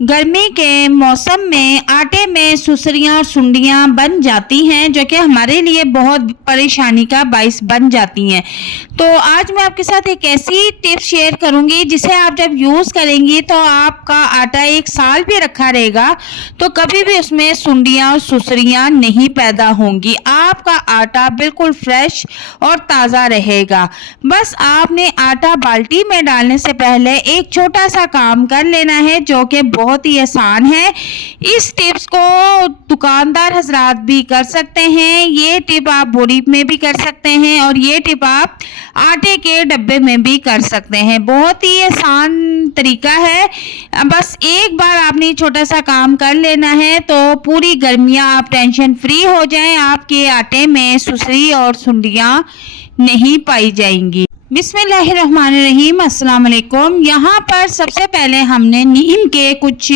गर्मी के मौसम में आटे में सुसरियां और सुंडियां बन जाती हैं, जो कि हमारे लिए बहुत परेशानी का बाइस बन जाती हैं। तो आज मैं आपके साथ एक ऐसी टिप्स शेयर करूंगी जिसे आप जब यूज़ करेंगी तो आपका आटा 1 साल भी रखा रहेगा तो कभी भी उसमें सुंडियां और सुसरियां नहीं पैदा होंगी। आपका आटा बिल्कुल फ्रेश और ताज़ा रहेगा। बस आपने आटा बाल्टी में डालने से पहले एक छोटा सा काम कर लेना है, जो कि बहुत ही आसान है। इस टिप्स को दुकानदार हजरात भी कर सकते हैं, ये टिप आप बोरी में भी कर सकते हैं और ये टिप आप आटे के डब्बे में भी कर सकते हैं। बहुत ही आसान तरीका है। बस एक बार आपने छोटा सा काम कर लेना है तो पूरी गर्मियाँ आप टेंशन फ्री हो जाएं। आपके आटे में सुसरी और सुंडियाँ नहीं पाई जाएंगी। बिस्मिल्लाहिर्रहमानिर्रहीम, अस्सलाम वालेकुम। यहाँ पर सबसे पहले हमने नीम के कुछ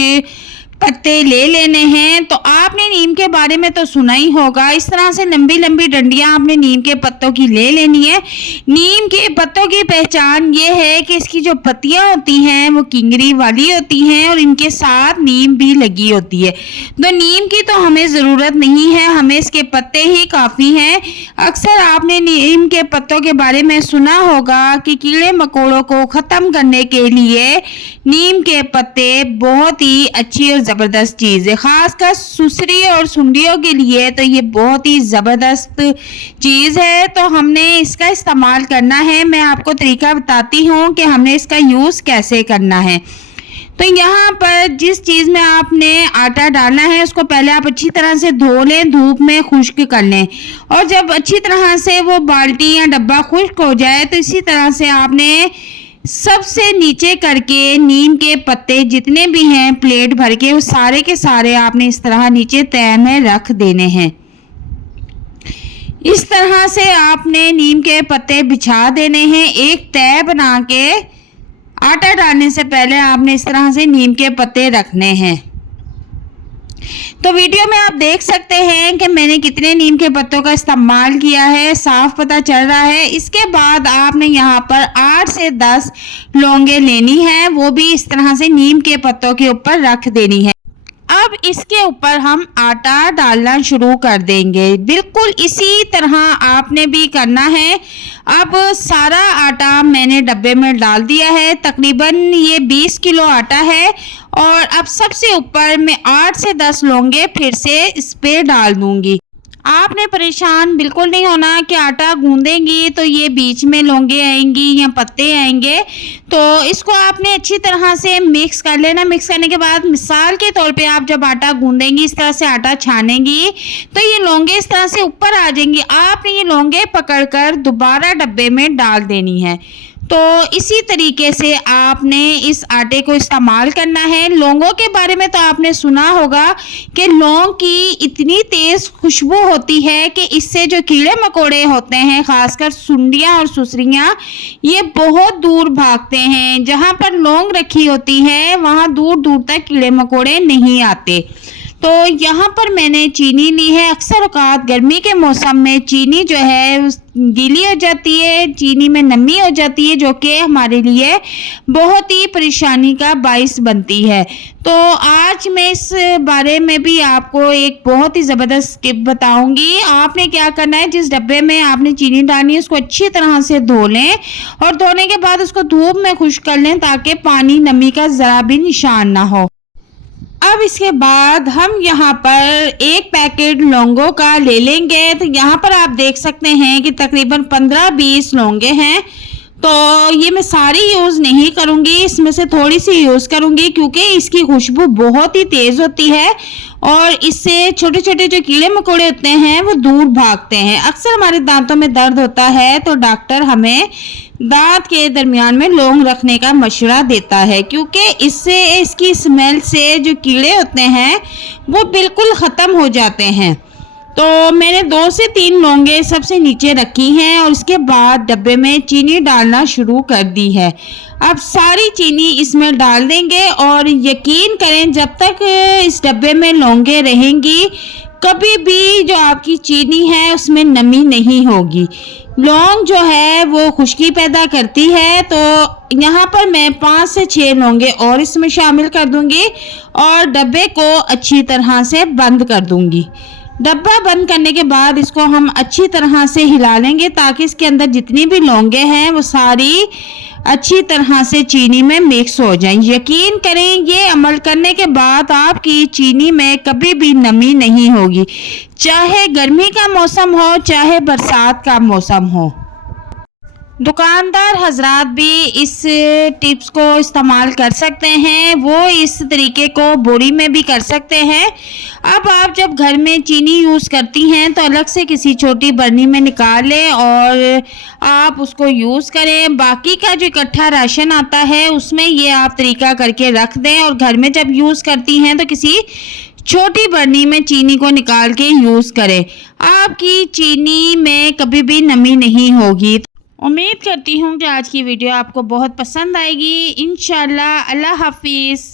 पत्ते ले लेने हैं। तो आपने नीम के बारे में तो सुना ही होगा, इस तरह से लंबी लंबी डंडियां आपने नीम के पत्तों की ले लेनी है। नीम के पत्तों की पहचान ये है कि इसकी जो पत्तियां होती हैं वो किंगरी वाली होती हैं और इनके साथ नीम भी लगी होती है। तो नीम की तो हमें ज़रूरत नहीं है, हमें इसके पत्ते ही काफ़ी हैं। अक्सर आपने नीम के पत्तों के बारे में सुना होगा कि कीड़े मकोड़ों को ख़त्म करने के लिए नीम के पत्ते बहुत ही अच्छी और ज़बरदस्त चीज़ है। ख़ासकर सुसरी और सुंडियों के लिए तो ये बहुत ही ज़बरदस्त चीज़ है। तो हमने इसका इस्तेमाल करना है। मैं आपको तरीका बताती हूँ कि हमने इसका यूज़ कैसे करना है। तो यहाँ पर जिस चीज़ में आपने आटा डालना है उसको पहले आप अच्छी तरह से धो लें, धूप में खुश्क कर लें और जब अच्छी तरह से वो बाल्टी या डब्बा खुश्क हो जाए तो इसी तरह से आपने सबसे नीचे करके नीम के पत्ते जितने भी हैं प्लेट भर के वो सारे के सारे आपने इस तरह नीचे तह में रख देने हैं। इस तरह से आपने नीम के पत्ते बिछा देने हैं। एक तह बना के आटा डालने से पहले आपने इस तरह से नीम के पत्ते रखने हैं। तो वीडियो में आप देख सकते हैं कि मैंने कितने नीम के पत्तों का इस्तेमाल किया है, साफ पता चल रहा है। इसके बाद आपने यहाँ पर 8 से 10 लौंगे लेनी है, वो भी इस तरह से नीम के पत्तों के ऊपर रख देनी है। अब इसके ऊपर हम आटा डालना शुरू कर देंगे। बिल्कुल इसी तरह आपने भी करना है। अब सारा आटा मैंने डब्बे में डाल दिया है। तकरीबन ये 20 किलो आटा है और अब सबसे ऊपर मैं 8 से 10 लौंगे फिर से इस पे डाल दूंगी। आपने परेशान बिल्कुल नहीं होना कि आटा गूंदेंगी तो ये बीच में लौंगे आएंगी या पत्ते आएंगे। तो इसको आपने अच्छी तरह से मिक्स कर लेना। मिक्स करने के बाद मिसाल के तौर पे आप जब आटा गूंदेंगी, इस तरह से आटा छानेंगी तो ये लौंगे इस तरह से ऊपर आ जाएंगी। आपने ये लौंगे पकड़कर दोबारा डब्बे में डाल देनी है। तो इसी तरीके से आपने इस आटे को इस्तेमाल करना है। लौंगों के बारे में तो आपने सुना होगा कि लौंग की इतनी तेज़ खुशबू होती है कि इससे जो कीड़े मकोड़े होते हैं, ख़ासकर सुंडियां और सुसरियां, ये बहुत दूर भागते हैं। जहां पर लौंग रखी होती है वहां दूर दूर तक कीड़े मकोड़े नहीं आते। तो यहाँ पर मैंने चीनी ली है। अक्सर औकात गर्मी के मौसम में चीनी जो है गीली हो जाती है, चीनी में नमी हो जाती है, जो कि हमारे लिए बहुत ही परेशानी का बाइस बनती है। तो आज मैं इस बारे में भी आपको एक बहुत ही ज़बरदस्त टिप बताऊंगी। आपने क्या करना है, जिस डब्बे में आपने चीनी डालनी है उसको अच्छी तरह से धो लें और धोने के बाद उसको धूप में खुश्क कर लें ताकि पानी नमी का ज़रा भी निशान ना हो। अब इसके बाद हम यहाँ पर एक पैकेट लौंगों का ले लेंगे। तो यहाँ पर आप देख सकते हैं कि तकरीबन 15-20 लौंगे हैं। तो ये मैं सारी यूज़ नहीं करूँगी, इसमें से थोड़ी सी यूज़ करूँगी क्योंकि इसकी खुशबू बहुत ही तेज़ होती है और इससे छोटे छोटे जो कीड़े मकोड़े होते हैं वो दूर भागते हैं। अक्सर हमारे दांतों में दर्द होता है तो डॉक्टर हमें दांत के दरमियान में लौंग रखने का मशवरा देता है, क्योंकि इससे इसकी स्मेल से जो कीड़े होते हैं वो बिल्कुल ख़त्म हो जाते हैं। तो मैंने 2 से 3 लौंगे सबसे नीचे रखी हैं और उसके बाद डब्बे में चीनी डालना शुरू कर दी है। अब सारी चीनी इसमें डाल देंगे और यकीन करें जब तक इस डब्बे में लौंगे रहेंगी कभी भी जो आपकी चीनी है उसमें नमी नहीं होगी। लौंग जो है वो खुश्की पैदा करती है, तो यहाँ पर मैं 5 से 6 लौंगे और इसमें शामिल कर दूंगी और डब्बे को अच्छी तरह से बंद कर दूंगी। डब्बा बंद करने के बाद इसको हम अच्छी तरह से हिला लेंगे ताकि इसके अंदर जितनी भी लौंगे हैं वो सारी अच्छी तरह से चीनी में मिक्स हो जाएं। यकीन करें ये अमल करने के बाद आपकी चीनी में कभी भी नमी नहीं होगी, चाहे गर्मी का मौसम हो चाहे बरसात का मौसम हो। दुकानदार हजरात भी इस टिप्स को इस्तेमाल कर सकते हैं, वो इस तरीके को बोरी में भी कर सकते हैं। अब आप जब घर में चीनी यूज़ करती हैं तो अलग से किसी छोटी बर्नी में निकाल लें और आप उसको यूज़ करें। बाकी का जो इकट्ठा राशन आता है उसमें ये आप तरीका करके रख दें और घर में जब यूज़ करती हैं तो किसी छोटी बर्नी में चीनी को निकाल के यूज़ करें। आपकी चीनी में कभी भी नमी नहीं होगी। उम्मीद करती हूँ कि आज की वीडियो आपको बहुत पसंद आएगी। इंशाल्लाह। अल्लाह हाफिज़।